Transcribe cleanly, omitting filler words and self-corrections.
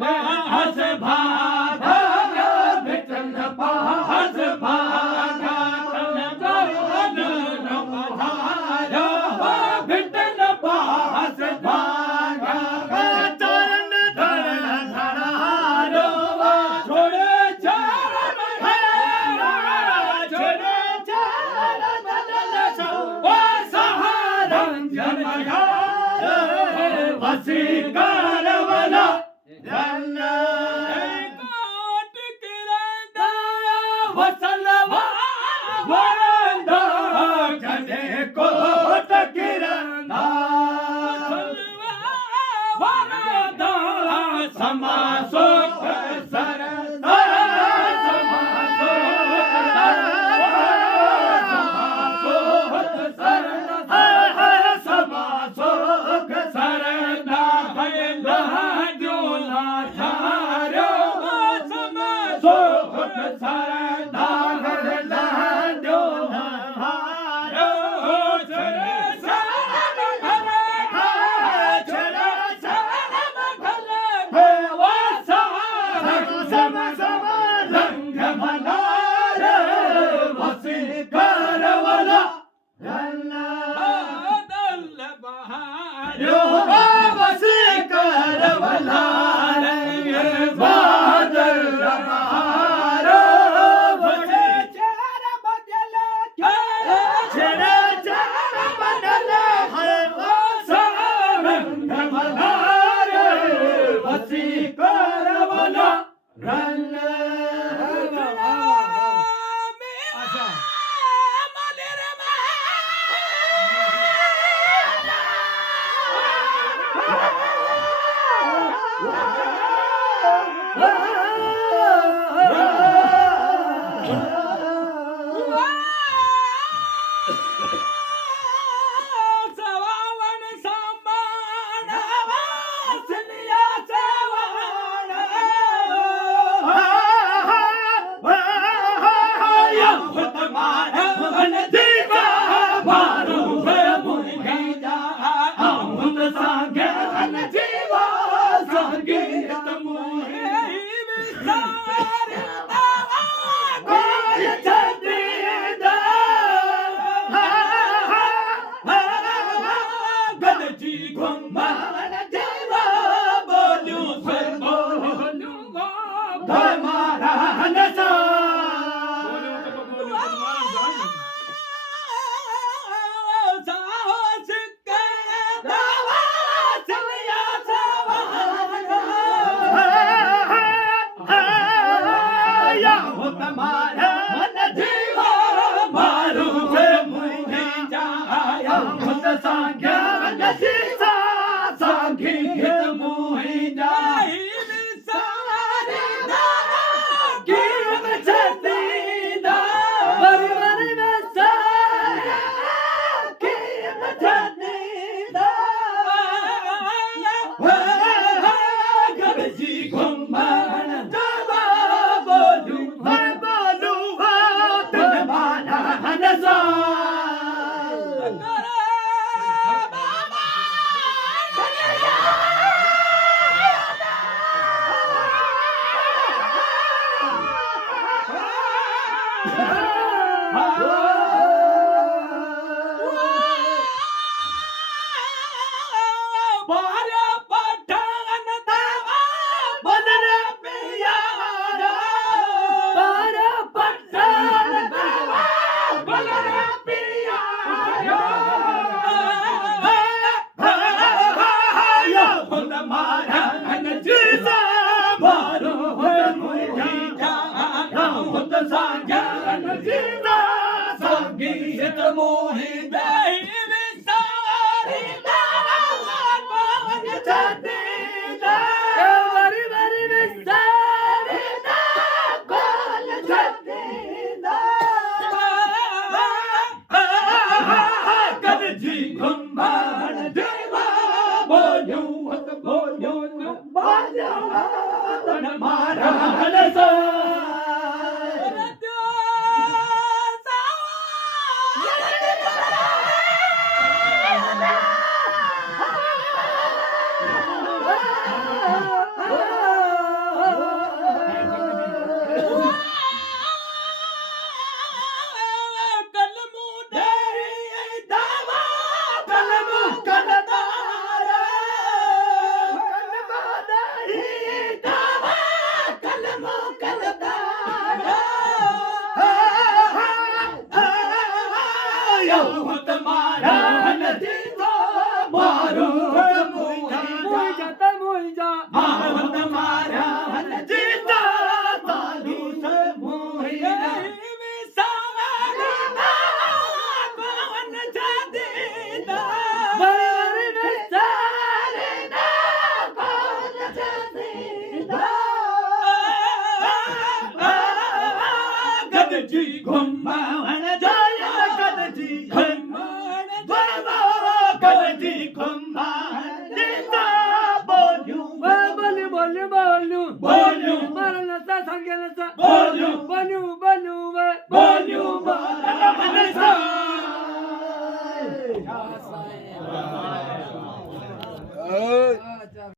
पास भागा विठ्ठल पास भागा विठ्ठल पास भागा चरण धरण धरारो छोड़े चरण छोड़े चरण ओ सहारंग वसी करवला कोट किरदा वसलवा वरंदा जने कोट किरदा वरंदा समासो सरदा समासो सरदा समासो सरदा भैला जोला थारो समासो सरदा भैला जोला थारो चरे साम घरे चरे साम घरे वो सम सम रंग मनार वसी करवला दल बहारो वसी करवला रंग बादल बहारो वसी चार बदल चरा चार बदल वो रंग मनार वसी करवला रंग सवावन समान वासनिया सवान यहुत मानवन दीवा मारू मुझे जा अमुत सांगन जीवा संगीत मुहे विसार कोई छदीदा गलजी घुमान जीवा बोलू से बोलू धर्मारा नसा साहस के दावा चलिया या हो तुम्हारा मन जीवा मारू से मुझे जाया खुद सांख्या नसीसा सांखित मुझे जाई विसारे दावा की मचतीदा वर वर नसाया की मचतीदा गरजी घुमान जावा बोलू तन माना नसा बारा पठान दावा बदरे पियारा बारा पठान दावा बदरे पियारा या खुद मारा जीसा बारो मुझे जा खुद सांगन जीसा संगीत मोहि दे विसारी होत महाराजांचा मारून मोहिजा मोहिजा होत महाराजांचा चालूच मोहिजा गदजी घुमवण जय गदजी घुमवण गदजी घुमवण बोलू बोलू बोलू बोलू बोलू मरणाचा सांगेलाचा बोलू बनू बनू बोलू मरणाचा